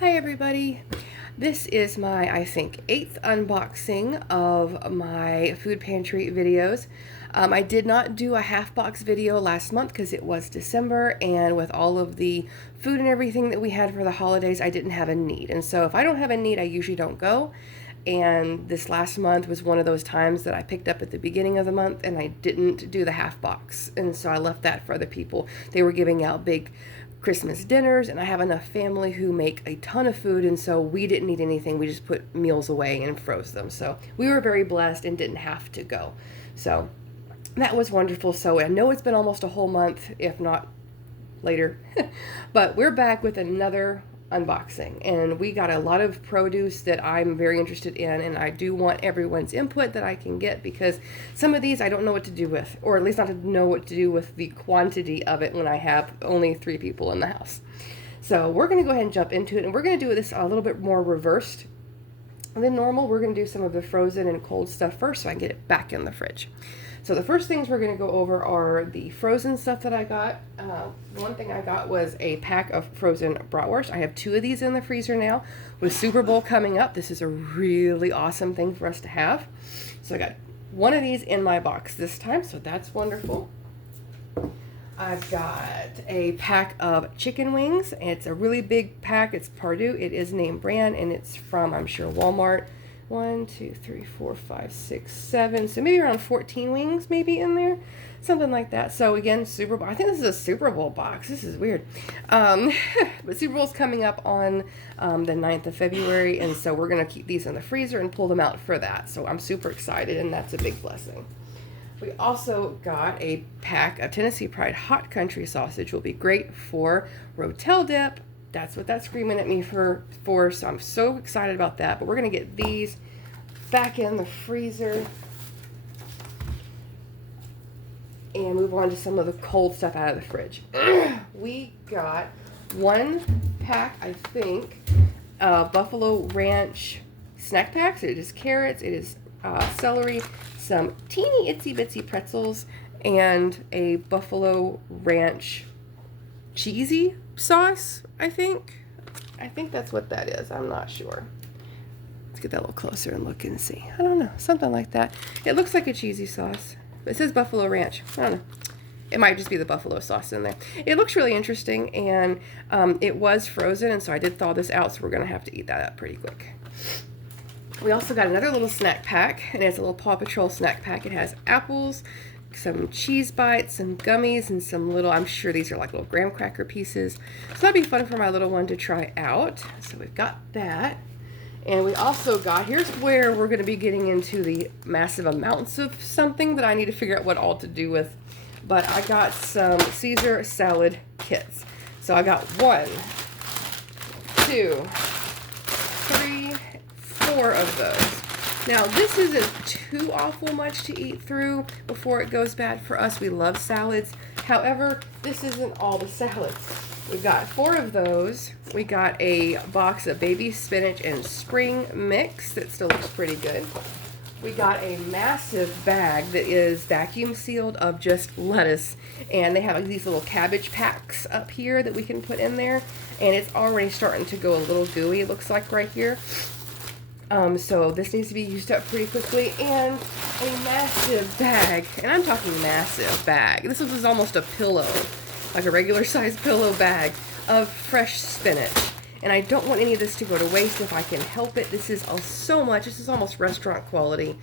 Hi everybody! This is my, I think, 8th unboxing of my food pantry videos. I did not do a half box video last month because it was December, and with all of the food and everything that we had for the holidays, I didn't have a need. And so if I don't have a need, I usually don't go. And this last month was one of those times that I picked up at the beginning of the month and I didn't do the half box. And so I left that for other people. They were giving out big Christmas dinners, and I have enough family who make a ton of food, and so we didn't need anything. We just put meals away and froze them. So we were very blessed and didn't have to go. So that was wonderful. So I know it's been almost a whole month, if not later, but we're back with another unboxing, and we got a lot of produce that I'm very interested in, and I do want everyone's input that I can get, because some of these I don't know what to do with, or at least not to know what to do with the quantity of it when I have only 3 people in the house. So we're going to go ahead and jump into it, and we're going to do this a little bit more reversed than normal. We're going to do some of the frozen and cold stuff first so I can get it back in the fridge. So the first things we're going to go over are the frozen stuff that I got. One thing I got was a pack of frozen bratwurst. I have 2 of these in the freezer now. With Super Bowl coming up, this is a really awesome thing for us to have. So I got 1 of these in my box this time, so that's wonderful. I've got a pack of chicken wings. It's a really big pack. It's Pardue. It is name brand, and it's from, I'm sure, Walmart. 1, 2, 3, 4, 5, 6, 7. So maybe around 14 wings maybe in there. Something like that. So again, Super Bowl. I think this is a Super Bowl box. This is weird. But Super Bowl's coming up on the 9th of February. And so we're going to keep these in the freezer and pull them out for that. So I'm super excited, and that's a big blessing. We also got a pack of Tennessee Pride Hot Country sausage. Will be great for rotel dip. That's what that's screaming at me for, so I'm so excited about that. But we're going to get these back in the freezer and move on to some of the cold stuff out of the fridge. We got 1 pack, I think, Buffalo Ranch snack packs. It is carrots, it is celery, some teeny itsy bitsy pretzels, and a Buffalo Ranch cheesy sauce, I think. I think that's what that is. I'm not sure. Let's get that a little closer and look and see. I don't know. Something like that. It looks like a cheesy sauce. But it says Buffalo Ranch. I don't know. It might just be the buffalo sauce in there. It looks really interesting, and it was frozen, and so I did thaw this out, so we're going to have to eat that up pretty quick. We also got another little snack pack, and it's a little Paw Patrol snack pack. It has apples, some cheese bites, some gummies, and some little, I'm sure these are like little graham cracker pieces. So that'd be fun for my little one to try out. So we've got that. And we also got, here's where we're going to be getting into the massive amounts of something that I need to figure out what all to do with. But I got some Caesar salad kits. So I got 1, 2, 3, 4 of those. Now, this isn't too awful much to eat through before it goes bad for us. We love salads. However, this isn't all the salads. We got 4 of those. We got a box of baby spinach and spring mix that still looks pretty good. We got a massive bag that is vacuum sealed of just lettuce. And they have these little cabbage packs up here that we can put in there. And it's already starting to go a little gooey, it looks like right here. So this needs to be used up pretty quickly, and a massive bag, and I'm talking massive bag. This is almost a pillow, like a regular size pillow bag of fresh spinach. And I don't want any of this to go to waste if I can help it. This is so much. This is almost restaurant quality.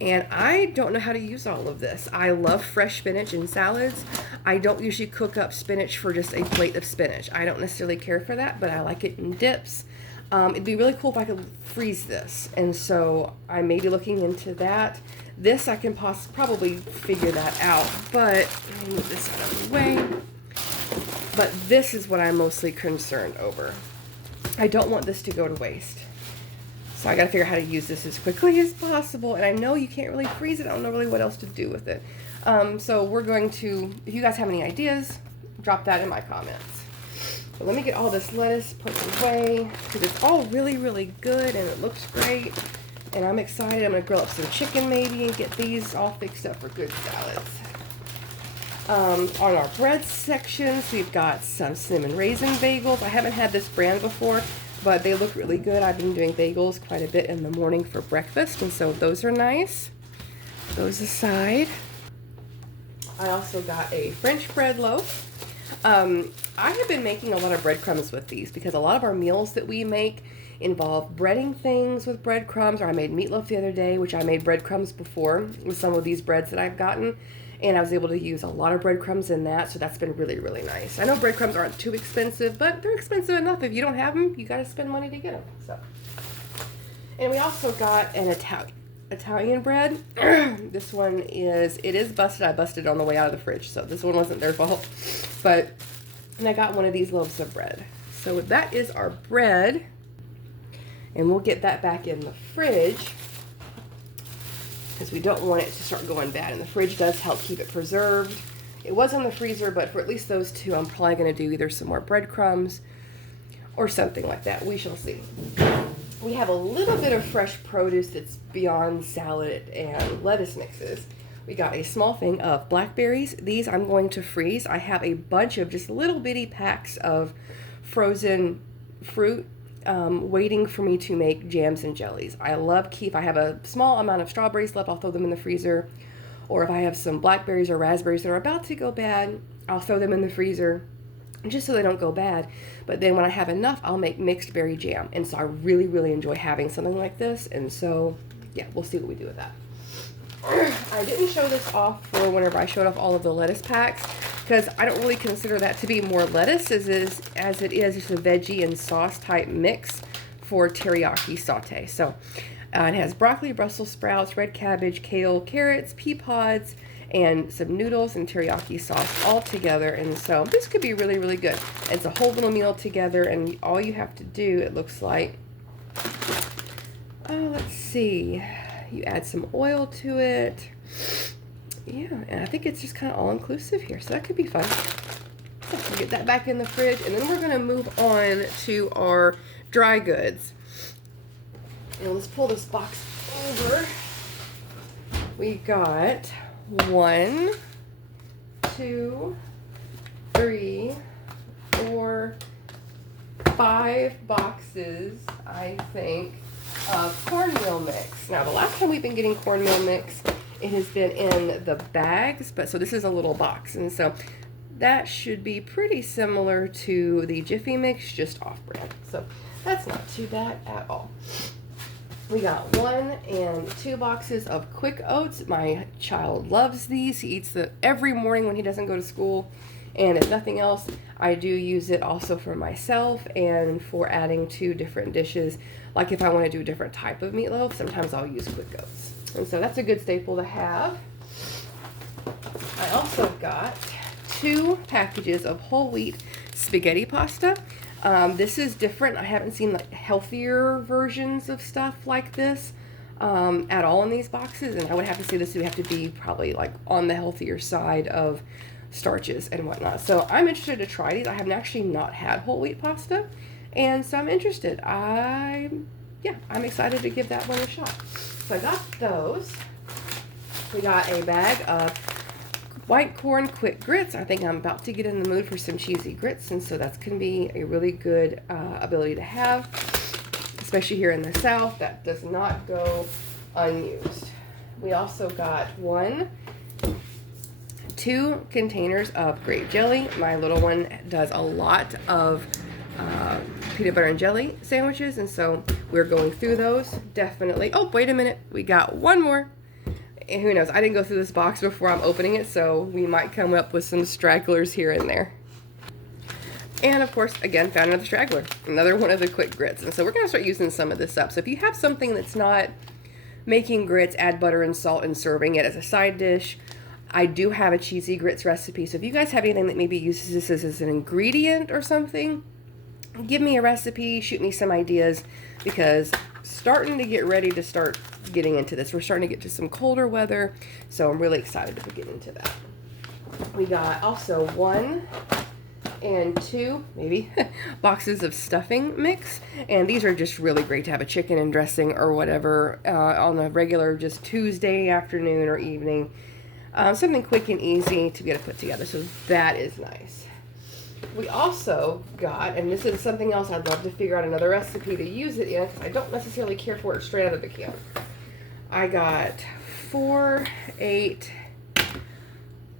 And I don't know how to use all of this. I love fresh spinach in salads. I don't usually cook up spinach for just a plate of spinach. I don't necessarily care for that, but I like it in dips. It'd be really cool if I could freeze this, and so I may be looking into that. This I can probably figure that out, but let me move this out of the way. But this is what I'm mostly concerned over. I don't want this to go to waste. So I gotta figure out how to use this as quickly as possible, and I know you can't really freeze it. I don't know really what else to do with it. So we're going to, if you guys have any ideas, drop that in my comments. But let me get all this lettuce put away, because it's all really, really good, and it looks great. And I'm excited. I'm going to grill up some chicken maybe and get these all fixed up for good salads. On our bread sections, we've got some cinnamon raisin bagels. I haven't had this brand before, but they look really good. I've been doing bagels quite a bit in the morning for breakfast, and so those are nice. Those aside, I also got a French bread loaf. I have been making a lot of breadcrumbs with these because a lot of our meals that we make involve breading things with breadcrumbs, or I made meatloaf the other day, which I made breadcrumbs before with some of these breads that I've gotten, and I was able to use a lot of breadcrumbs in that, so that's been really, really nice. I know breadcrumbs aren't too expensive, but they're expensive enough. If you don't have them, you got to spend money to get them. So, and we also got an Italian bread. This one is busted. I busted it on the way out of the fridge, so this one wasn't their fault. But, and I got one of these loaves of bread. So that is our bread. And we'll get that back in the fridge because we don't want it to start going bad. And the fridge does help keep it preserved. It was in the freezer, but for at least those two, I'm probably going to do either some more breadcrumbs or something like that. We shall see. We have a little bit of fresh produce that's beyond salad and lettuce mixes. We got a small thing of blackberries. These I'm going to freeze. I have a bunch of just little bitty packs of frozen fruit waiting for me to make jams and jellies. I love if I have a small amount of strawberries left, I'll throw them in the freezer. Or if I have some blackberries or raspberries that are about to go bad, I'll throw them in the freezer just so they don't go bad. But then when I have enough, I'll make mixed berry jam. And so I really, really enjoy having something like this. And so, yeah, we'll see what we do with that. I didn't show this off for whenever I showed off all of the lettuce packs because I don't really consider that to be more lettuce as it is just a veggie and sauce type mix for teriyaki saute. So it has broccoli, Brussels sprouts, red cabbage, kale, carrots, pea pods, and some noodles and teriyaki sauce all together. And so this could be really, really good. It's a whole little meal together, and all you have to do, it looks like, let's see, you add some oil to it. Yeah, and I think it's just kind of all-inclusive here, so that could be fun. So we'll get that back in the fridge, and then we're going to move on to our dry goods. And let's pull this box over. We got 1, 2, 3, 4, 5 boxes, I think, of cornmeal mix. Now, the last time we've been getting cornmeal mix, it has been in the bags, but so this is a little box, and so that should be pretty similar to the Jiffy mix, just off-brand. So that's not too bad at all. We got 1 and 2 boxes of quick oats. My child loves these. He eats them every morning when he doesn't go to school. And if nothing else, I do use it also for myself and for adding to different dishes. Like if I want to do a different type of meatloaf, sometimes I'll use quick oats. And so that's a good staple to have. I also got 2 packages of whole wheat spaghetti pasta. This is different. I haven't seen like healthier versions of stuff like this at all in these boxes. And I would have to say this would have to be probably like on the healthier side of starches and whatnot. So I'm interested to try these. I have actually not had whole wheat pasta, and so I'm interested. I'm excited to give that one a shot. So I got those. We got a bag of white corn quick grits. I think I'm about to get in the mood for some cheesy grits, and so that's going to be a really good ability to have, especially here in the South. That does not go unused. We also got 2 containers of grape jelly. My little one does a lot of peanut butter and jelly sandwiches, and so we're going through those definitely. Oh, wait a minute, we got 1 more. And who knows, I didn't go through this box before I'm opening it, so we might come up with some stragglers here and there. And of course, again, found another straggler, another one of the quick grits. And so we're going to start using some of this up. So if you have something that's not making grits, add butter and salt and serving it as a side dish. I do have a cheesy grits recipe, so if you guys have anything that maybe uses this as an ingredient or something, give me a recipe, shoot me some ideas, because starting to get ready to start getting into this. We're starting to get to some colder weather, so I'm really excited to get into that. We got also 1 and 2, maybe, boxes of stuffing mix, and these are just really great to have a chicken and dressing or whatever on a regular just Tuesday afternoon or evening. Something quick and easy to be able to put together, so that is nice. We also got, and this is something else I'd love to figure out another recipe to use it in, because I don't necessarily care for it straight out of the can. I got 4, 8,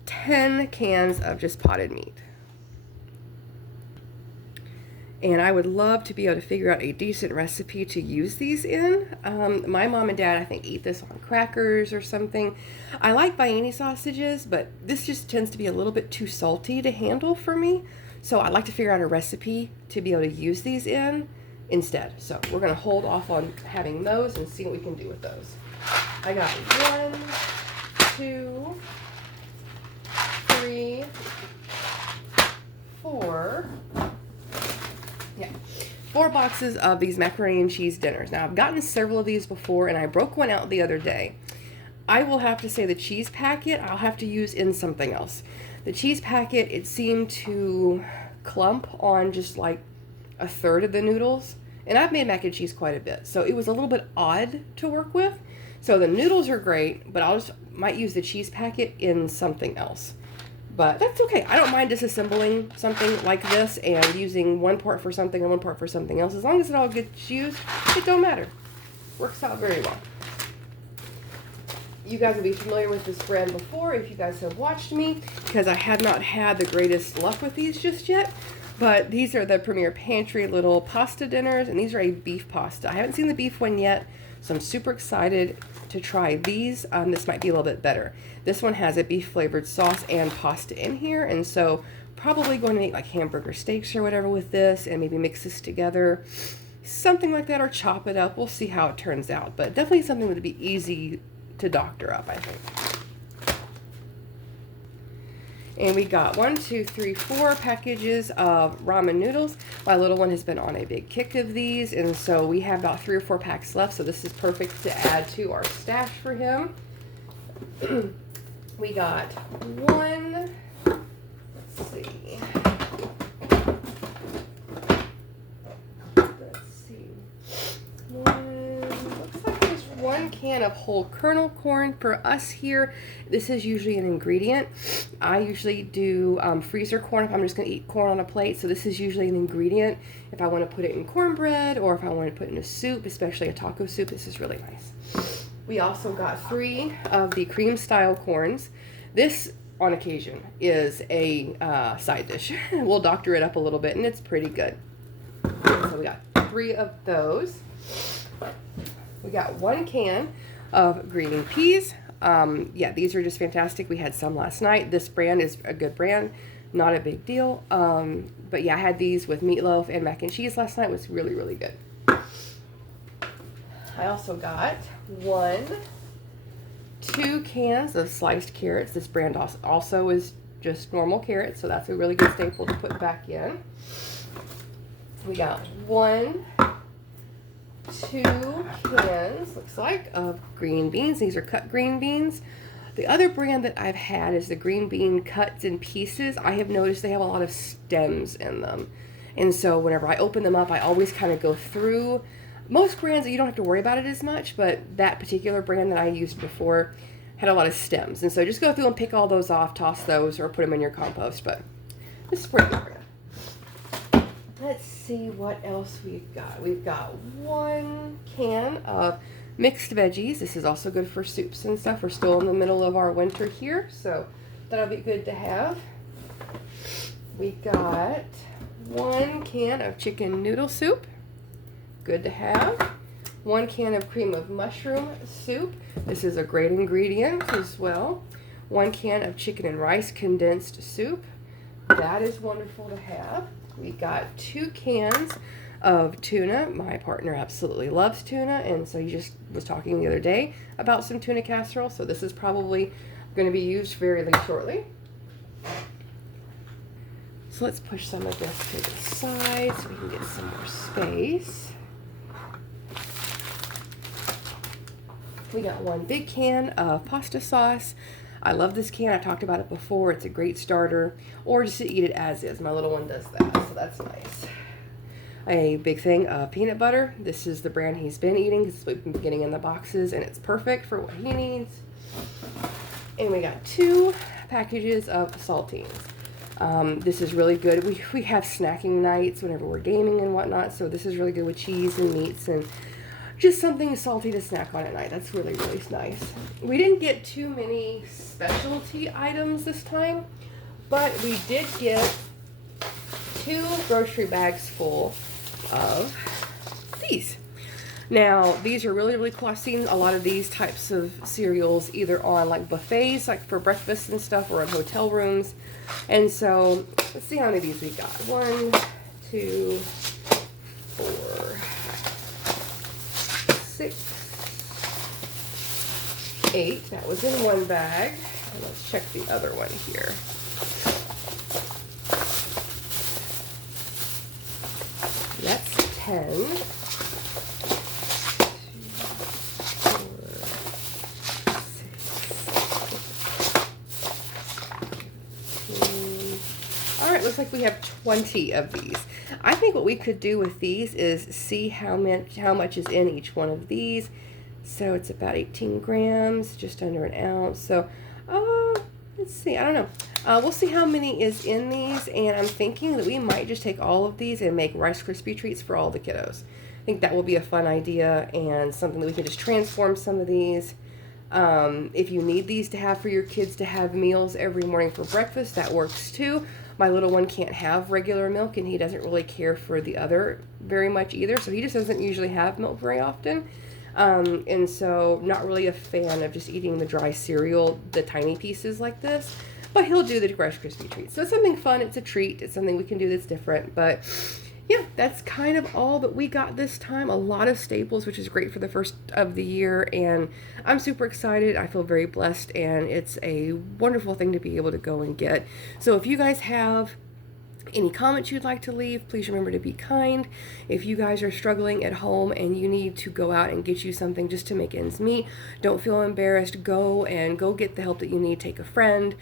10 cans of just potted meat. And I would love to be able to figure out a decent recipe to use these in. My mom and dad, I think, eat this on crackers or something. I like Vienna sausages, but this just tends to be a little bit too salty to handle for me. So I'd like to figure out a recipe to be able to use these in instead. So we're going to hold off on having those and see what we can do with those. I got 1, 2, 3, 4. Yeah, 4 boxes of these macaroni and cheese dinners. Now, I've gotten several of these before, and I broke one out the other day. I will have to say the cheese packet I'll have to use in something else. The cheese packet, it seemed to clump on just like a third of the noodles. And I've made mac and cheese quite a bit, so it was a little bit odd to work with. So the noodles are great, but might use the cheese packet in something else. But that's okay. I don't mind disassembling something like this and using one part for something and one part for something else. As long as it all gets used, it don't matter. Works out very well. You guys will be familiar with this brand before if you guys have watched me, because I have not had the greatest luck with these just yet. But these are the Premier Pantry little pasta dinners, and these are a beef pasta. I haven't seen the beef one yet, so I'm super excited to try these. This might be a little bit better. This one has a beef flavored sauce and pasta in here, and so probably going to make like hamburger steaks or whatever with this, and maybe mix this together, something like that, or chop it up. We'll see how it turns out, but definitely something that would be easy to doctor up, I think. And we got 1, 2, 3, 4 packages of ramen noodles. My little one has been on a big kick of these, and so we have about 3 or 4 packs left, so this is perfect to add to our stash for him. We got 1, let's see. Looks like there's 1 can of whole kernel corn for us here. This is usually an ingredient. I usually do freezer corn if I'm just going to eat corn on a plate. So this is usually an ingredient if I want to put it in cornbread or if I want to put it in a soup, especially a taco soup. This is really nice. We also got 3 of the cream style corns. This, on occasion, is a side dish. We'll doctor it up a little bit, and it's pretty good. So we got 3 of those. We got 1 can of green peas. Yeah, these are just fantastic. We had some last night. This brand is a good brand, not a big deal. But yeah, I had these with meatloaf and mac and cheese last night. It was really, really good. I also got 2 cans of sliced carrots. This brand also is just normal carrots, so that's a really good staple to put back in. We got 1, 2 cans, looks like, of green beans. These are cut green beans. The other brand that I've had is the green bean cuts in pieces. I have noticed they have a lot of stems in them. And so whenever I open them up, I always kind of go through. Most brands, you don't have to worry about it as much, but that particular brand that I used before had a lot of stems. And so just go through and pick all those off, toss those, or put them in your compost. But this is pretty good brand. Let's see what else we've got. We've got 1 can of mixed veggies. This is also good for soups and stuff. We're still in the middle of our winter here, so that'll be good to have. We got 1 can of chicken noodle soup. Good to have. 1 can of cream of mushroom soup. This is a great ingredient as well. 1 can of chicken and rice condensed soup. That is wonderful to have. We got 2 cans of tuna. My partner absolutely loves tuna, and so he just was talking the other day about some tuna casserole, so this is probably going to be used very shortly. So let's push some of this to the side so we can get some more space. We got 1 big can of pasta sauce. I love this can. I talked about it before. It's a great starter, or just to eat it as is. My little one does that, so that's nice. A big thing of peanut butter. This is the brand he's been eating because we've been getting in the boxes, and it's perfect for what he needs. And we got 2 packages of saltines. This is really good. We have snacking nights whenever we're gaming and whatnot, so this is really good with cheese and meats and just something salty to snack on at night. That's really, really nice. We didn't get too many specialty items this time, but we did get 2 grocery bags full of these. Now, these are really, really cool. I've seen a lot of these types of cereals either on like buffets, like for breakfast and stuff, or in hotel rooms. And so, let's see how many of these we got. 1, 2, 4, 6, 8. That was in one bag. And let's check the other one here. That's 10. 2, 4, 6. All right, looks like we have 20 of these. I think what we could do with these is see how much is in each one of these. So it's about 18 grams, just under an ounce. So, let's see. I don't know. We'll see how many is in these, and I'm thinking that we might just take all of these and make Rice Krispie treats for all the kiddos. I think that will be a fun idea and something that we can just transform some of these. If you need these to have for your kids to have meals every morning for breakfast, that works too. My little one can't have regular milk, and he doesn't really care for the other very much either, so he just doesn't usually have milk very often. And so not really a fan of just eating the dry cereal, the tiny pieces like this, but he'll do the Rice Krispie treats. So it's something fun. It's a treat. It's something we can do that's different. But yeah, that's kind of all that we got this time. A lot of staples, which is great for the first of the year. And I'm super excited. I feel very blessed, and it's a wonderful thing to be able to go and get. So if you guys have any comments you'd like to leave, please remember to be kind. If you guys are struggling at home and you need to go out and get you something just to make ends meet, don't feel embarrassed. Go get the help that you need. Take a friend.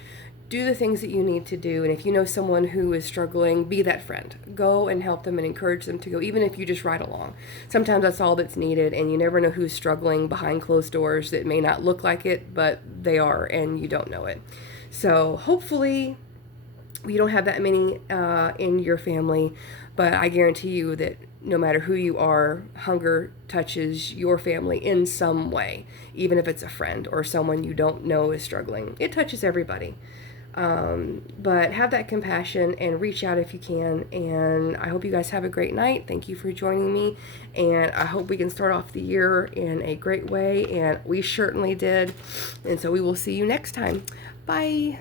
Do the things that you need to do. And if you know someone who is struggling, be that friend. Go and help them and encourage them to go, even if you just ride along. Sometimes that's all that's needed, and you never know who's struggling behind closed doors that may not look like it, but they are, and you don't know it. So hopefully you don't have that many in your family, but I guarantee you that no matter who you are, hunger touches your family in some way, even if it's a friend or someone you don't know is struggling. It touches everybody. But have that compassion and reach out if you can. And I hope you guys have a great night. Thank you for joining me. And I hope we can start off the year in a great way. And we certainly did. And so we will see you next time. Bye.